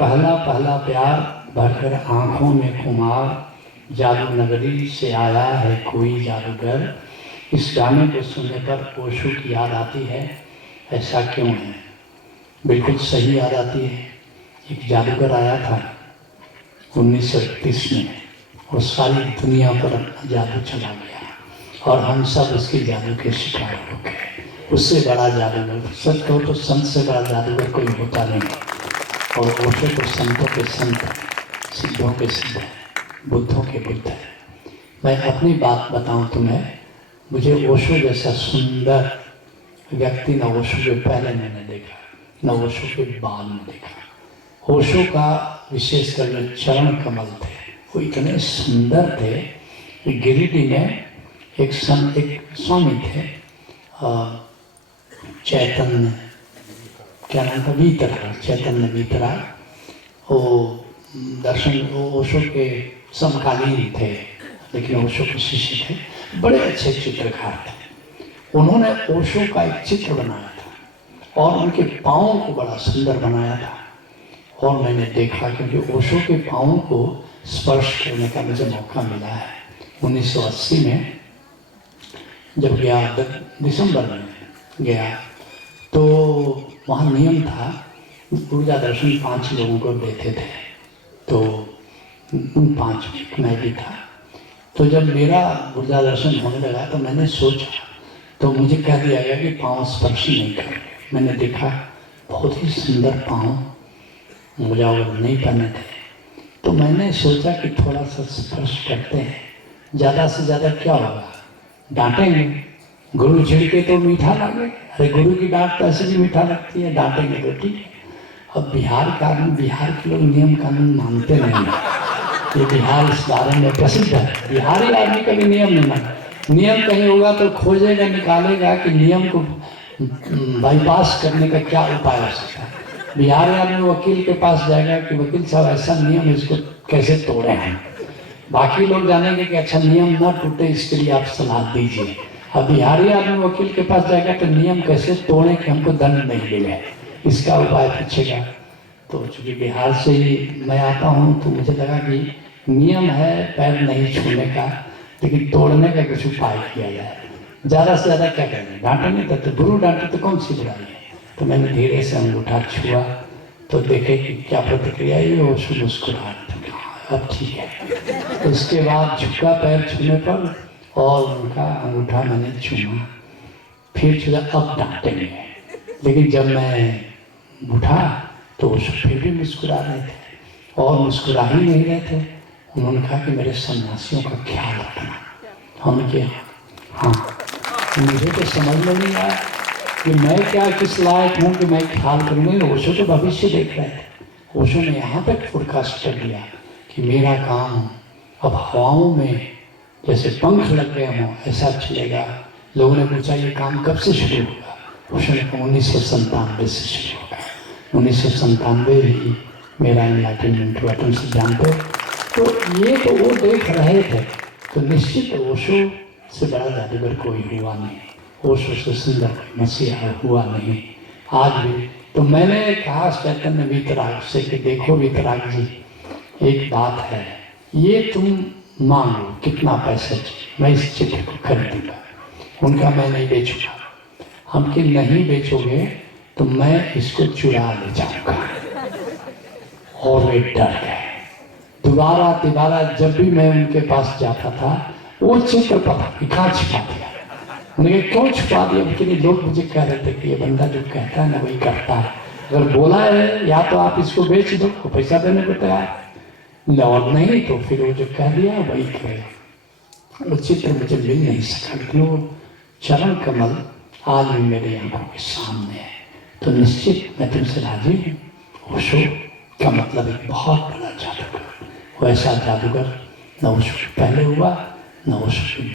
पहला पहला प्यार भरकर आंखों में खुमार, जादू नगरी से आया है कोई जादूगर। इस गाने को सुनने पर ओशो की याद आती है। ऐसा क्यों है? बिल्कुल सही याद आती है। एक जादूगर आया था 1931 में और सारी दुनिया पर अपना जादू चला गया और हम सब उसके जादू के शिकार हो गए। उससे बड़ा जादूगर, सच कहो तो संत से बड़ा जादूगर कोई होता नहीं। और ओशो तो संतों के संत, सिद्धों के सिद्ध, बुद्धों के बुद्ध है। मैं अपनी बात बताऊं तुम्हें, मुझे ओशो जैसा सुंदर व्यक्ति न ओशो के पहले मैंने देखा, न ओशो के बाद में देखा। ओशो का विशेषकर जो चरण कमल थे वो इतने सुंदर थे कि गिरिडीह में एक स्वामी थे, चैतन्य, क्या नाम था, वीतराग, चैतन्य वीतराग। वो दर्शन ओशो के समकालीन थे, लेकिन ओशो के शिष्य थे। बड़े अच्छे चित्रकार थे। उन्होंने ओशो का एक चित्र बनाया था और उनके पाँव को बड़ा सुंदर बनाया था। और मैंने देखा, क्योंकि ओशो के पाँव को स्पर्श करने का मुझे मौका मिला है 1980 में, जब गया दिसंबर में गया, तो वहाँ नियम था ऊर्जा दर्शन 5 लोगों को देते थे, तो उन 5 में मैं भी था। तो जब मेरा ऊर्जा दर्शन होने लगा तो मैंने सोचा, तो मुझे कह दिया गया कि पाँव स्पर्श नहीं कर। मैंने देखा बहुत ही सुंदर पाँव, मोजा वगैरह नहीं पहने थे। तो मैंने सोचा कि थोड़ा सा स्पर्श करते हैं, ज़्यादा से ज़्यादा क्या होगा, डांटेंगे। गुरु झिड़के तो मीठा लगे, अरे गुरु की डांट तो ऐसे भी मीठा लगती है, डांटेंगे तो ठीक है। अब बिहार के लोग नियम कानून मानते नहीं हैं। ये बिहार इस बारे में प्रसिद्ध है। बिहारी आदमी कभी नियम नहीं मानता। नियम कहीं होगा तो खोजेगा, निकालेगा कि नियम को बाईपास करने का क्या उपाय हो सकता है। बिहारी आदमी वकील के पास जाएगा कि वकील साहब ऐसा नियम, इसको कैसे तोड़े हैं। बाकी लोग जानेंगे कि अच्छा नियम ना टूटे, इसके लिए आप सलाह दीजिए। अब बिहारी आदमी वकील के पास जाएगा तो नियम कैसे तोड़े कि हमको दंड नहीं मिले, इसका उपाय पूछेगा। तो चूँकि बिहार से ही मैं आता हूँ तो मुझे लगा कि नियम है पैर नहीं छूने का, लेकिन तोड़ने का कुछ उपाय किया जाए। ज़्यादा से ज़्यादा क्या करेंगे, डांटेंगे तो गुरु डांटे तो कौन सी बुराई है। तो मैंने धीरे से अंगूठा छुआ तो देखे कि क्या प्रतिक्रिया है, वो मुस्कुरा, अब ठीक है। तो उसके बाद झुका पैर छूने पर और उनका अंगूठा मैंने छुआ, फिर छुआ, अब डांटेंगे। लेकिन जब मैं उठा तो वो फिर भी मुस्कुरा रहे थे और मुस्कुरा ही नहीं रहे थे। उन्होंने कहा कि मेरे सन्यासियों का ख्याल रखना। हम क्या, हाँ, मुझे तो समझ में नहीं आया कि मैं क्या किस लायक हूँ कि मैं ख्याल करूँगा। ओशो तो भविष्य देख रहे थे। ओशो ने यहाँ तक फोरकास्ट कर दिया कि मेरा काम अब हवाओं में जैसे पंख लग गए हों ऐसा चलेगा। लोगों ने पूछा ये काम कब से शुरू होगा? ओशो ने कहा 1997 से शुरू होगा। 1997 ही मेरा एनलाइटनमेंट हुआ, तुम सब जानते हो। तो ये तो वो देख रहे थे। तो निश्चित ओशो से बड़ा जादूगर कोई हुआ नहीं, ओशो से सुंदर कोई मसीहा हुआ नहीं आज भी। तो मैंने कहा चैतन्य वीतराग से कि देखो वीतराग जी, एक बात है, ये तुम मांगो कितना पैसा चाहिए, मैं इस चित्र को खरीदूंगा। उनका मैं नहीं बेचूंगा। हम कि नहीं बेचोगे तो मैं इसको चुरा ले जाऊंगा। और वे डर गए। दोबारा जब भी मैं उनके पास जाता था वो चित्र पता नहीं कहाँ छिपा दिया। उन्हें क्यों छुपा दिया, क्योंकि लोग मुझे कह रहे थे कि ये बंदा जो कहता है ना वही करता है। अगर बोला है या तो आप इसको बेच दो, तो पैसा देने को तैयार, और नहीं तो फिर वो जो कह दिया वही करेगा। वो चित्र मुझे मिल नहीं सका, लेकिन वो चरण कमल आज भी मेरे आंखों के सामने है। तो निश्चित मैं तुमसे राजी हूँ। ओशो का मतलब एक बहुत बड़ा जादूगर, वैसा जादूगर न ओशो पहले हुआ न ओशो